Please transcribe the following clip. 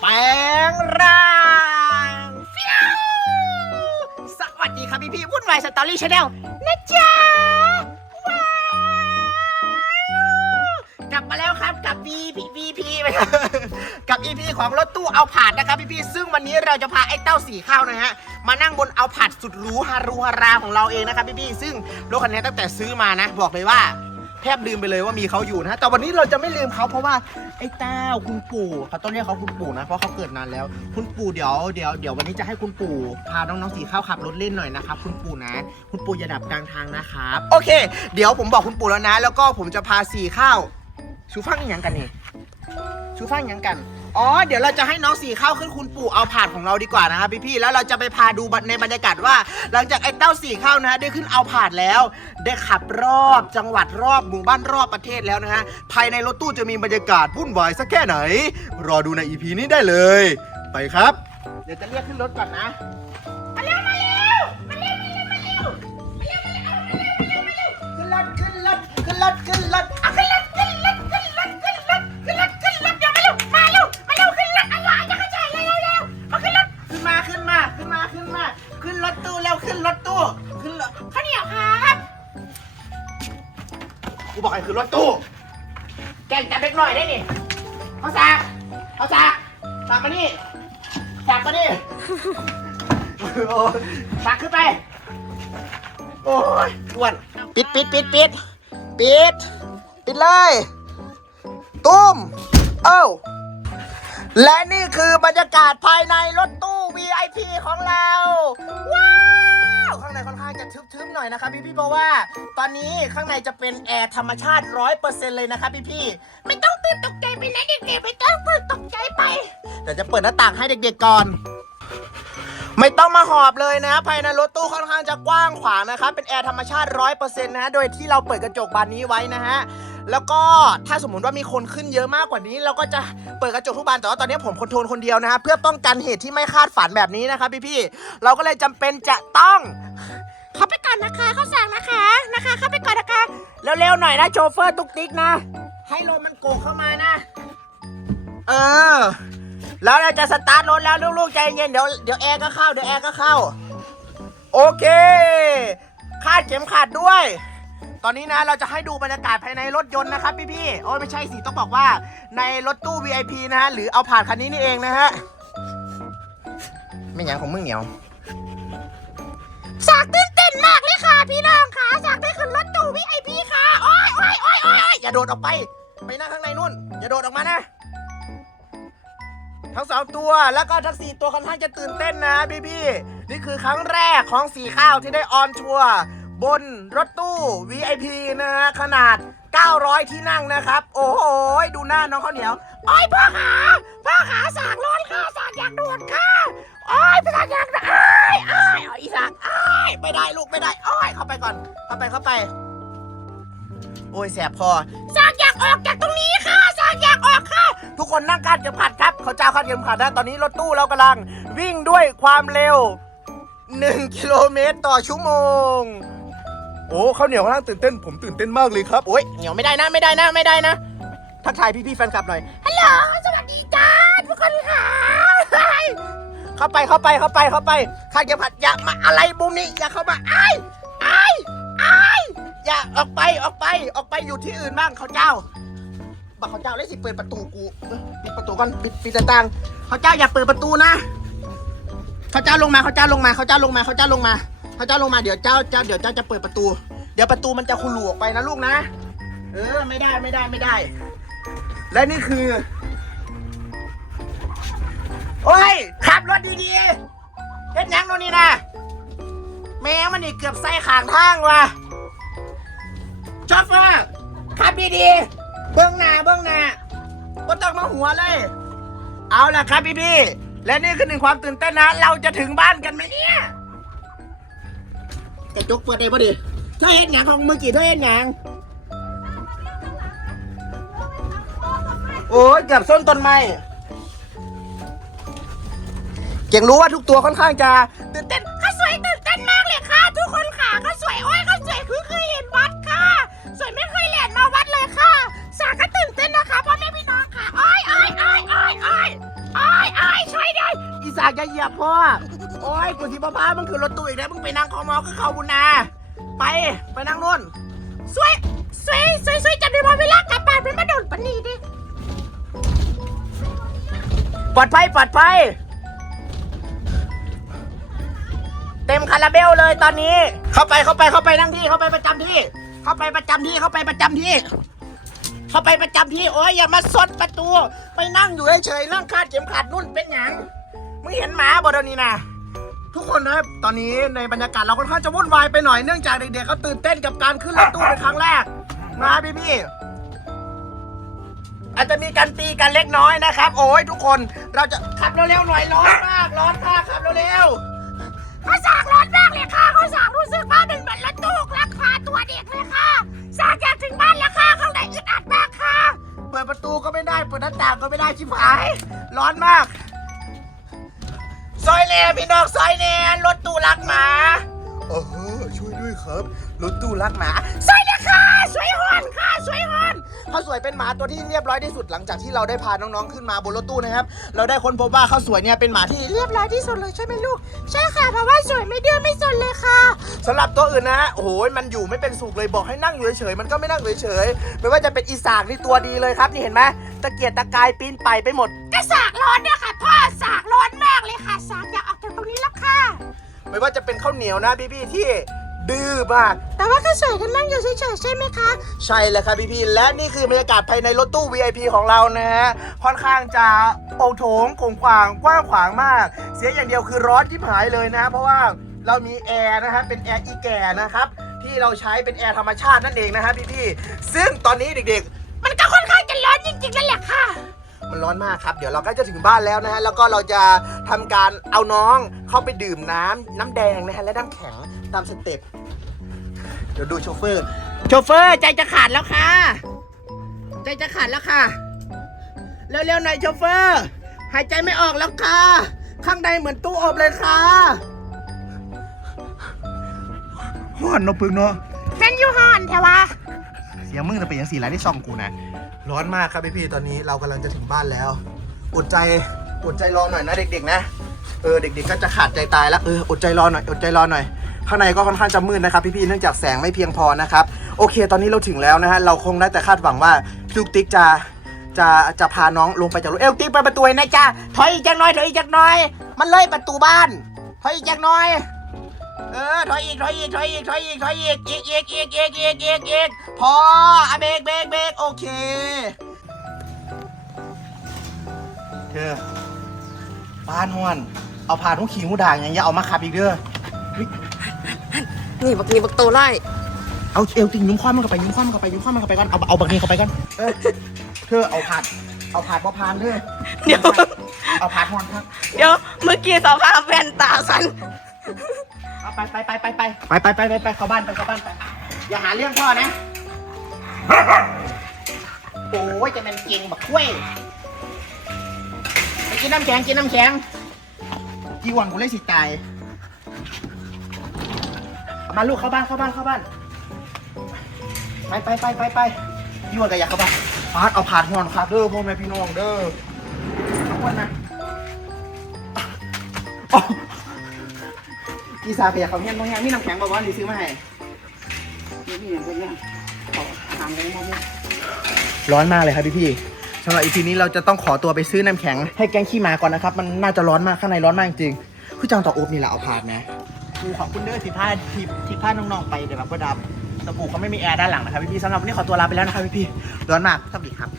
แปลงร่างฟิวสวัสดีครับพี่พี่วุ่นวายสตอรี่ชาแนลนะจ๊ะว้าวกลับมาแล้วครับกับ VP VP ไปครับกับ EP ของรถตู้เอาผาดนะครับพี่พี่ซึ่งวันนี้เราจะพาไอ้เต้าสีข้าวนะฮะมานั่งบนเอาผาดสุดหรูฮารุฮาราของเราเองนะครับพี่พี่ซึ่งรถคันนี้ตั้งแต่ซื้อมานะ บอกเลยว่า แทบลืมไปเลยว่ามีเขาอยู่นะแต่วันนี้เราจะไม่ลืมเขาเพราะว่าไอ้เต้าคุณปู่เขาต้องเรียกเขาคุณปู่นะเพราะเขาเกิดนานแล้ว คุณปู่เดี๋ยวเดี๋ยวเดี๋ยววันนี้จะให้คุณปู่พาน้องๆสีข้าวขับรถเล่นหน่อยนะครับคุณปู่นะ คุณปู่อย่าดับกลางทางนะครับโอเค เดี๋ยวผมบอกคุณปู่แล้วนะ แล้วก็ผมจะพาสีข้าวชูฟังอีกอย่างกันนี่ ชูฟังยังกัน อ๋อ เดี๋ยวเราจะให้น้องสี่เข้าขึ้นคุณปู่เอาผาดของเราดีกว่านะครับพี่ๆ แล้วเราจะไปพาดูในบรรยากาศว่า หลังจากไอ้เต้าสี่เข้านะฮะได้ขึ้นเอาผาดแล้ว ได้ขับรอบจังหวัดรอบหมู่บ้านรอบประเทศแล้วนะฮะ ภายในรถตู้จะมีบรรยากาศวุ่นวายสักแค่ไหน รอดูในอีพีนี้ได้เลย ไปครับ เดี๋ยวจะเรียกขึ้นรถก่อนนะ มาเร็วมาเร็วมาเร็วมาเร็วมาเร็วมาเร็วมาเร็วขึ้นรถขึ้นรถขึ้นรถขึ้น แกงจับเล็กหน่อยได้นี่เขาสากเขาสากสากมานี่สากมานี่โอ้ยสากขึ้นไป โอ้ยอ้วนปิดปิดปิดปิดปิดปิดเลยตุ้ม เอ้า และนี่คือบรรยากาศภายในรถตู้ VIP ของเรา ว้าว ข้างในค่อนข้างจะทึบๆหน่อยนะครับพี่ๆเพราะว่า ตอนนี้ข้างในจะเป็นแอร์ธรรมชาติร้อยเปอร์เซ็นต์เลยนะครับพี่ๆไม่ต้องตื่นตกใจไปนะเด็กๆไม่ต้องตื่นตกใจไปเดี๋ยวจะเปิดหน้าต่างให้เด็กๆก่อน ไม่ต้องมาหอบเลยนะ ภายในรถตู้ค่อนข้างจะกว้างขวางนะครับเป็นแอร์ธรรมชาติร้อยเปอร์เซ็นต์นะโดยที่เราเปิดกระจกบานนี้ไว้นะฮะ แล้วก็ถ้าสมมติว่ามีคนขึ้นเยอะมากกว่านี้ เราก็จะเปิดกระจกทุกบานแต่ว่าตอนนี้ผมคอนโทรลคนเดียวนะฮะเพื่อป้องกันเหตุที่ไม่คาดฝันแบบนี้นะครับพี่ๆเราก็เลยจำเป็นจะต้องเข้าไปก่อนนะคะเข้าสั่งนะคะนะคะเข้าไปก่อนนะคะเร็วๆหน่อยนะโชเฟอร์ตุ๊กติ๊กนะ ให้ลมมันโกกเข้ามานะ เออ แล้วเราจะสตาร์ทรถแล้วลูกๆใจเย็นเดี๋ยวเดี๋ยวแอร์ก็เข้าเดี๋ยวแอร์ก็เข้า โอเค คาดเข็มขัดด้วย ตอนนี้นะเราจะให้ดูบรรยากาศภายในรถยนต์นะครับพี่ๆโอ้ยไม่ใช่สิต้องบอกว่าในรถตู้ VIP นะฮะหรือเอาผ่านคันนี้นี่เองนะฮะไม่หยังของมึงเหนียวสากตื่นเต้นมากเลยค่ะ พี่น้องค่ะสากได้ขึ้นรถตู้ VIP ค่ะโอ้ยโอ้ยโอ้ยโอ้ยอย่าโดดออกไป ไปนั่งข้างในนู่น อย่าโดดออกมานะ ทั้งสองตัวแล้วก็ทั้งสี่ตัวค่อนข้างจะตื่นเต้นนะพี่พี่ๆนี่คือครั้งแรกของสีข้าวที่ได้ออนทัวร์ บนรถตู้ VIP นะฮะขนาด 900 ที่นั่งนะครับ โอ้โห ดูหน้าน้องข้าวเหนียว โอ้ยพ่อขาพ่อขาสากร้อนค่ะสากอยากโดดค่ะโอ้ยสากอยากนะอ้ายอ้ายอาอีสากอ้ายไม่ได้ลูกไม่ได้โอ้ยเข้าไปก่อน เข้าไปเข้าไป โอ้ยแสบคอสากอยากออกจากตรงนี้ค่ะสากอยากออกค่ะ ทุกคนนั่งคาดเข็มขัดครับ เขาเจ้าคาดเข็มขัดนะตอนนี้รถตู้เรากำลัง วิ่งด้วยความเร็ว 1 กิโลเมตรต่อชั่วโมง โอ้ข้าวเหนียวข้างล่างตื่นเต้นผมตื่นเต้นมากเลยครับโอ้ยเหนียวไม่ได้นะไม่ได้นะไม่ได้นะ ทักทายพี่ๆแฟนคลับหน่อยฮัลโหลสวัสดีจ้าทุกคนค่ะเข้าไปเข้าไปเข้าไปเข้าไปคาดเข็มขัดอย่ามาอะไรบุมนี้อย่าเข้ามาไอ้ไอ้ไอ้ายอย่าออกไปออกไปออกไปอยู่ที่อื่นบ้างเขาเจ้าบักเขาเจ้าเลยสิเปิดประตูกูเอ้ยปิดประตูก่อนปิดปิดหน้าต่างเขาเจ้าอย่าเปิดประตูนะเขาเจ้าลงมาเขาเจ้าลงมาเขาเจ้าลงมาเขาเจ้าลงมา เขาเจ้าลงมาเดี๋ยวเจ้าเจ้าเดี๋ยวเจ้าจะเปิดประตู เดี๋ยวประตูมันจะคุหลูออกไปนะลูกนะ เออไม่ได้ไม่ได้ไม่ได้ และนี่คือ โอ้ยขับรถดีๆเฮ็ดยังโน่นนี่นะแม่มันนี่เกือบใส่ขางทางว่ะชอฟเฟอร์ขับดีๆเบื้องหน้าเบื้องหน้าก็ต้องมาหัวเลย เอาล่ะครับพี่พี่ๆและนี่คือหนึ่งความตื่นเต้นนะ เราจะถึงบ้านกันไหมเนี่ย กระจกเปิดได้ปะดิถ้าเห็นหยังของเมื่อกี่ถ้าเห็นหยังโอ้ยเกือบส้นต้นไม้เก่งรู้ว่าทุกตัวค่อนข้างจะตื่นเต้นเขาสวยตื่นเต้นมากเลยค่ะ ทุกคนค่ะเขาสวยโอ้ยเขาสวยคือเคยเห็นวัดค่ะ สวยไม่เคยแหลนมาวัดเลยค่ะสาก็ตื่นเต้นนะคะพ่อแม่พี่น้องค่ะอ้อยอ้อยอ้อยอ้อยอ้อยอ้อยอีสากอย่าเหยียบพ่อ ยกูสิบ้ามึงคือรถตู้อีกแล้วมึงไปนั่งคอมอก็เข้าบุญนา ไป ไปนั่งนู่นสวยสวยสวยสวยจับได้พอเวลากลับบ้านเป็นมาโดนปนีดิปลอดภัยปลอดภัยเต็มคาราเบลเลยตอนนี้ เข้าไปเข้าไปเข้าไปนั่งที่เข้าไปประจำที่ เข้าไปประจำที่เข้าไปประจำที่ เข้าไปประจำที่โอ้ยอย่ามาซดประตู ไปนั่งอยู่เฉยๆนั่งคาดเข็มขัดนุ่นเป็นหยังมึงเห็นหมาบ่เดี๋ยวนี้นะ ทุกคนนะครับตอนนี้ในบรรยากาศเราค่อนข้างจะวุ่นวายไปหน่อยเนื่องจากเด็กๆเขาตื่นเต้นกับการขึ้นรถตู้เป็นครั้งแรกนะพี่ๆอาจจะมีการตีกันเล็กน้อยนะครับ โอ้ยทุกคนเราจะขับเร็วๆหน่อยร้อนมากร้อนมากขับเร็วเขาสากร้อนมากเลยค่ะเขาสากรู้สึกว่าเป็นเหมือนรถตู้ลักพาตัวเด็กเลยค่ะสากอยากถึงบ้านแล้วค่ะข้างในอึดอัดมากค่ะๆเปิดประตูก็ไม่ได้เปิดหน้าต่างก็ไม่ได้ชิบหาย ร้อนมากซ อยแน่พี่น้องซอยแน่รถตู้รักหมาเออช่วยด้วยครับ รถตู้รักหมาสวยเลยค่ะสวยฮอนค่ะสวยฮอนข้าวสวยเป็นหมาตัวที่เรียบร้อยที่สุดหลังจากที่เราได้พาน้องๆขึ้นมาบนรถตู้นะครับ เราได้ค้นพบว่าข้าวสวยเนี่ยเป็นหมาที่เรียบร้อยที่สุดเลยใช่ไหมลูก ใช่ค่ะเพราะว่าสวยไม่ดื้อไม่สนเลยค่ะ สำหรับตัวอื่นนะฮะโอ้โหมันอยู่ไม่เป็นสุขเลยบอกให้นั่งอยู่เฉยๆมันก็ไม่นั่งเฉยๆไม่ว่าจะเป็นอีสากนี่ตัวดีเลยครับนี่เห็นไหมตะเกียกตะกายปีนไปไปหมดก็สากร้อนเนี่ยค่ะพ่อสากร้อนมากเลยค่ะ สากอยากออกจากตรงนี้แล้วค่ะ ไม่ว่าจะเป็นข้าวเหนียวนะพี่ๆที่ดื้อมากแต่ว่าก็สวยกันนั่งอยู่เฉยๆใช่ไหมคะ ใช่เลยครับพี่ๆและนี่คือบรรยากาศภายในรถตู้ VIP ของเรานะฮะค่อนข้างจะโอโถงโกงขวางกว้างขวางมาก เสียอย่างเดียวคือร้อนที่หายเลยนะ เพราะว่า เรามีแอร์นะฮะเป็นแอร์อีแก่นะครับ ที่เราใช้เป็นแอร์ธรรมชาตินั่นเองนะฮะพี่ๆซึ่งตอนนี้เด็กๆ มันก็ค่อนข้างจะร้อนจริงๆนั่นแหละค่ะ มันร้อนมากครับ เดี๋ยวเราใกล้จะถึงบ้านแล้วนะฮะแล้วก็เราจะทำการเอาน้องเข้าไปดื่มน้ำน้ำแดงนะฮะและน้ำแข็งตามสเต็ปเดี๋ยวดูโชเฟอร์โชเฟอร์ใจจะขาดแล้วค่ะ ใจจะขาดแล้วค่ะเร็วๆหน่อยโชเฟอร์ หายใจไม่ออกแล้วค่ะ ข้างในเหมือนตู้อบเลยค่ะ ฮ้อนเนาะพึ่งเนาะเป็นยูฮอนแถวะเสียงมึงจะเป็นอย่างสี่ไรที่ซ่องกูนะ ร้อนมากครับพี่ๆตอนนี้เรากำลังจะถึงบ้านแล้ว อดใจ อดใจรอหน่อยนะเด็กๆนะ เออเด็กๆก็จะขาดใจตายแล้ว เอออดใจรอหน่อย อดใจรอหน่อย ข้างในก็ค่อนข้างจะมืดนะครับพี่ๆ เนื่องจากแสงไม่เพียงพอนะครับ โอเค ตอนนี้เราถึงแล้วนะฮะ เราคงได้แต่คาดหวังว่าพี่ลูกติ๊กจะ จะ จะพาน้องลงไปจากรถ เอลติ๊กไปประตูให้นะจ้าถอยอีกจักหน่อยถอยอีกจักหน่อย มันเลยประตูบ้าน ถอยอีกจักหน่อย เออถอยอีกถอยอีกถอยอีกถอยอีกถอยอีกอีกอีกอีกอีกอีกอีกอีกพออะเบรกเบรกเบรกโอเคเธอบ้านฮวน เอาผ่านทุกขี่มูด่างอย่างเงี้ยเอามาขับอีกเด้อนี่บักนี่บักโตไล่เอาเอวติงยุ้มคว้ามันเข้าไปยุ้มคว้ามันเข้าไปยุ้มคว้ามันเข้าไปก่อนเอาเอาบักนี้เข้าไปก่อนเออเธอเอาผ่านเอาผ่านบ่ผ่านเด้อเดี๋ยวเอาผ่านฮอนครับเดี๋ยวเมื่อกี้สภาพแว่นตาสัน เอาไปไปไปไปไปไปไปไปไปไปเข้าบ้านไปเข้าบ้านไป อย่าหาเรื่องพ่อนะ โอ้ยจะเป็นเก่งบักกล้วยไปกินน้ำแข็งกินน้ำแข็งกี่วันกูเลยสิตายเอามาลูกเข้าบ้านเข้าบ้านเข้าบ้าน ไปไปไปไปไปยี่วันก็อยากเข้าบ้านพาดเอาผ่านหอนครับเด้อพ่อแม่พี่น้องเด้อทุกคนนะ อ๋อกีซาเปียเขาเฮียนบ่เฮียนมีน้ำแข็งบ่บ่หรือซื้อมาให้นี่อย่างเนี้ยเอาอาหารกันบ่ร้อนมากเลยครับพี่พี่สำหรับอีพีนี้เราจะต้องขอตัวไปซื้อน้ำแข็งให้แกงขี้หมาก่อนนะครับ มันน่าจะร้อนมากข้างในร้อนมากจริงๆคือจังต่ออบนี่แหละเอาผ่านนะคือขอบคุณเด้อที่พาที่ที่พาน้องๆไปเดี๋ยวแบบก็ดับตะปูเขาไม่มีแอร์ด้านหลังนะครับพี่พี่สำหรับวันนี้ขอตัวลาไปแล้วนะครับพี่พี่ร้อนมากสวัสดีครับ